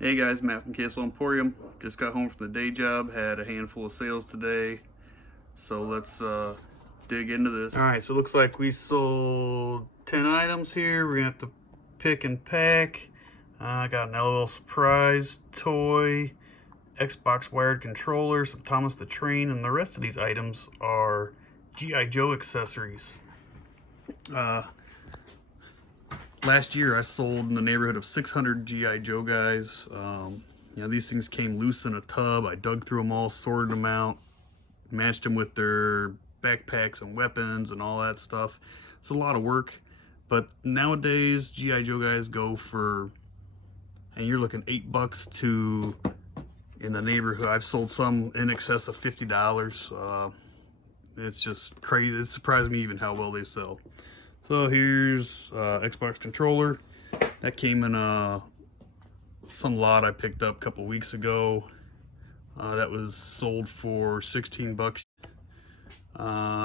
Hey guys, Matt from KSL Emporium. Just got home from the day job, had a handful of sales today. So let's dig into this. All right, so it looks like we sold 10 items here. We're gonna have to pick and pack. I got an LOL Surprise toy, Xbox wired controller, some Thomas the Train, and the rest of these items are G.I. Joe accessories. Last year I sold in the neighborhood of 600 G.I. Joe guys. These things came loose in a tub. I dug through them all, sorted them out, matched them with their backpacks and weapons and all that stuff. It's a lot of work, but nowadays G.I. Joe guys go for, and you're looking $8 to, in the neighborhood, I've sold some in excess of $50. It's just crazy. It surprised me even how well they sell. So here's Xbox controller. That came in some lot I picked up a couple weeks ago. That was sold for $16.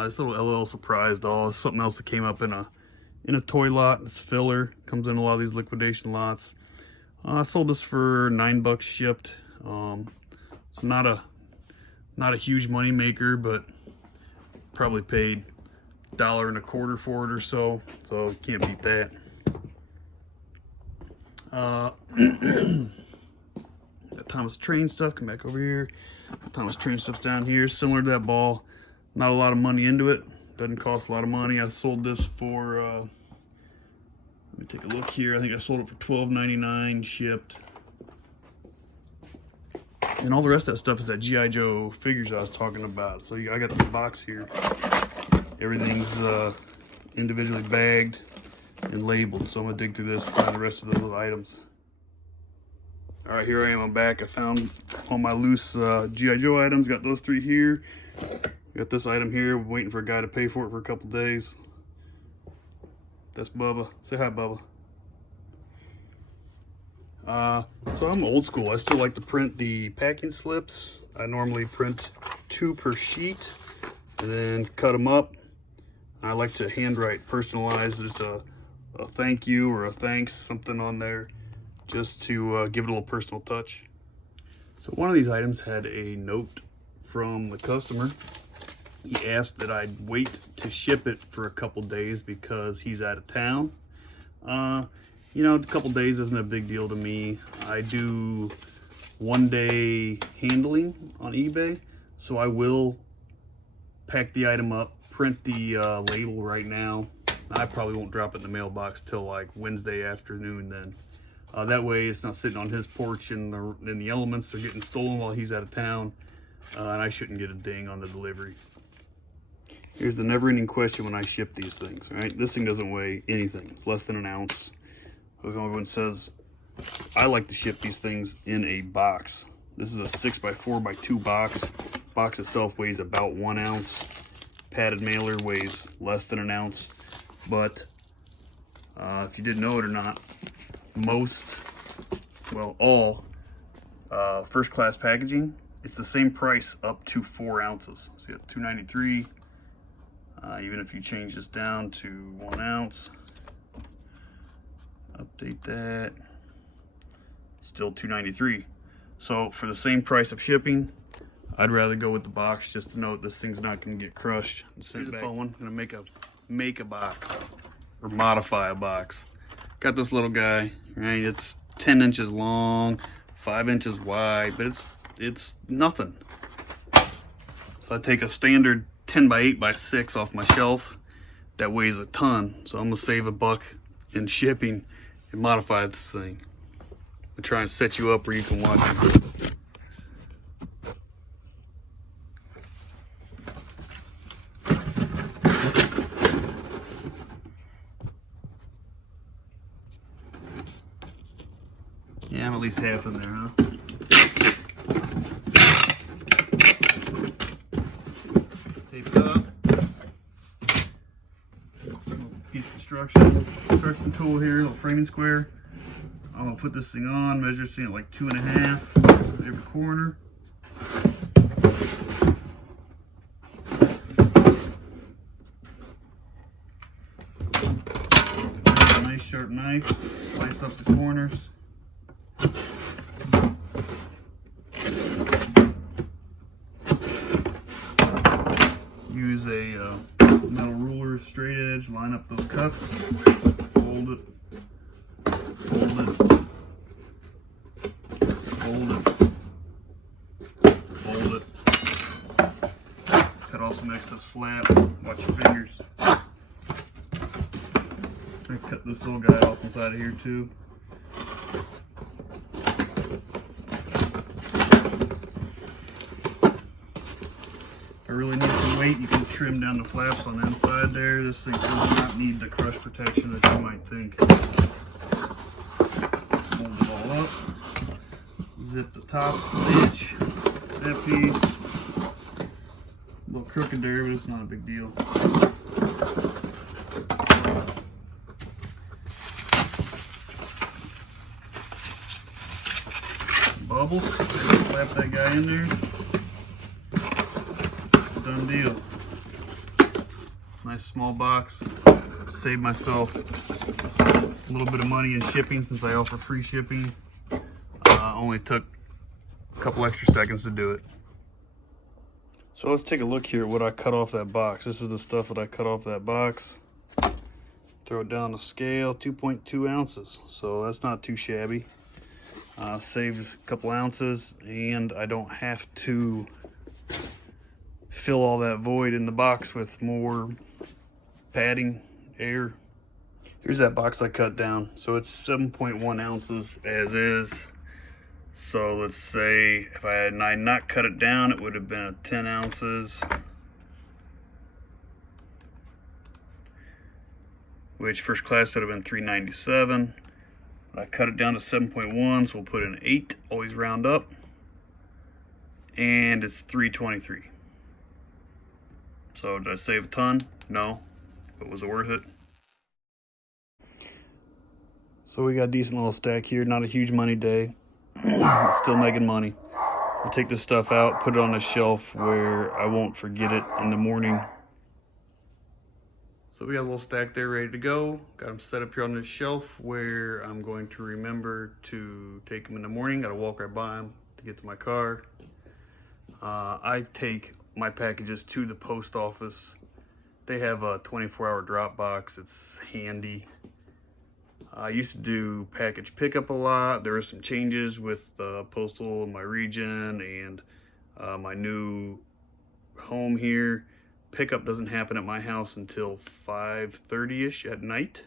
This little LOL Surprise doll is something else that came up in a toy lot. It's filler. Comes in a lot of these liquidation lots. I sold this for $9 shipped. It's not a huge money maker, but probably paid $1.25 for it or so can't beat that. Got Thomas Train stuff. Come back over here. Thomas Train stuff's down here, similar to that ball. Not a lot of money into it. Doesn't cost a lot of money. I sold this for let me take a look here. I think I sold it for $12.99 shipped. And all the rest of that stuff is that G.I. Joe figures I was talking about. So I got the box here. Everything's individually bagged and labeled, so I'm gonna dig through this and find the rest of the little items. All right, here I am. I'm back. I found all my loose G.I. Joe items. Got those three here. Got this item here. We're waiting for a guy to pay for it for a couple days. That's Bubba. Say hi, Bubba. So I'm old school. I still like to print the packing slips. I normally print 2 per sheet and then cut them up. I like to handwrite, personalize just a thank you or a thanks, something on there, just to give it a little personal touch. So one of these items had a note from the customer. He asked that I'd wait to ship it for a couple days because he's out of town. A couple days isn't a big deal to me. I do 1-day handling on eBay, so I will pack the item up, print the label right now. I probably won't drop it in the mailbox till like Wednesday afternoon then. That way it's not sitting on his porch and the elements are getting stolen while he's out of town, and I shouldn't get a ding on the delivery. Here's the never-ending question when I ship these things, right? This thing doesn't weigh anything. It's less than an ounce. Everyone says, I like to ship these things in a box. This is a 6x4x2 box. Box itself weighs about 1 ounce. Padded mailer weighs less than an ounce. But if you didn't know it or not, all first class packaging, it's the same price up to 4 ounces. So you got $2.93. Even if you change this down to 1 ounce, update that, still $2.93. So for the same price of shipping, I'd rather go with the box, just to know this thing's not going to get crushed. Here's a fun one. I'm going to make a box or modify a box. Got this little guy, right? It's 10 inches long, 5 inches wide, but it's nothing. So I take a standard 10x8x6 off my shelf that weighs a ton. So I'm gonna save $1 in shipping and modify this thing. I'm trying to set you up where you can watch it. Yeah, I'm at least half in there, huh? Tape it up. Piece of construction tool here, little framing square. I'm gonna put this thing on, measure it at like 2.5 every corner. Nice sharp knife, slice up the corners. line up those cuts, fold it, fold it, fold it, fold it. Cut off some excess flap. Watch your fingers. I cut this little guy off inside of here too. If I really need some weight, you can trim down the flaps on the inside there. This thing does not need the crush protection that you might think. Fold it all up. Zip the top stitch. That piece. A little crooked there, but it's not a big deal. Bubbles. Slap that guy in there. Done deal. Nice small box. Saved myself a little bit of money in shipping since I offer free shipping. Only took a couple extra seconds to do it. So let's take a look here at what I cut off that box. This is the stuff that I cut off that box. Throw it down the scale, 2.2 ounces. So that's not too shabby. Saved a couple ounces, and I don't have to fill all that void in the box with more padding, air. Here's that box I cut down. So it's 7.1 ounces as is. So let's say if I had not cut it down, it would have been 10 ounces. Which first class would have been $3.97. I cut it down to 7.1, so we'll put in 8, always round up. And it's $3.23. So did I save a ton? No. But was it worth it? So we got a decent little stack here. Not a huge money day. Still making money. I'll take this stuff out, put it on a shelf where I won't forget it in the morning. So we got a little stack there ready to go. Got them set up here on this shelf where I'm going to remember to take them in the morning. Got to walk right by them to get to my car. I take my packages to the post office. They have a 24-hour drop box. It's handy. I used to do package pickup a lot. There were some changes with postal in my region and my new home here. Pickup doesn't happen at my house until 5:30ish at night.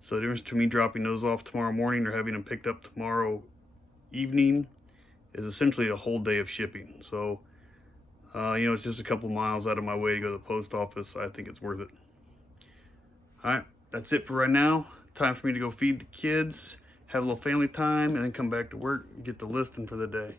So the difference between me dropping those off tomorrow morning or having them picked up tomorrow evening is essentially a whole day of shipping. So, you know, it's just a couple miles out of my way to go to the post office. I think it's worth it. All right, that's it for right now. Time for me to go feed the kids, have a little family time, and then come back to work and get the listing for the day.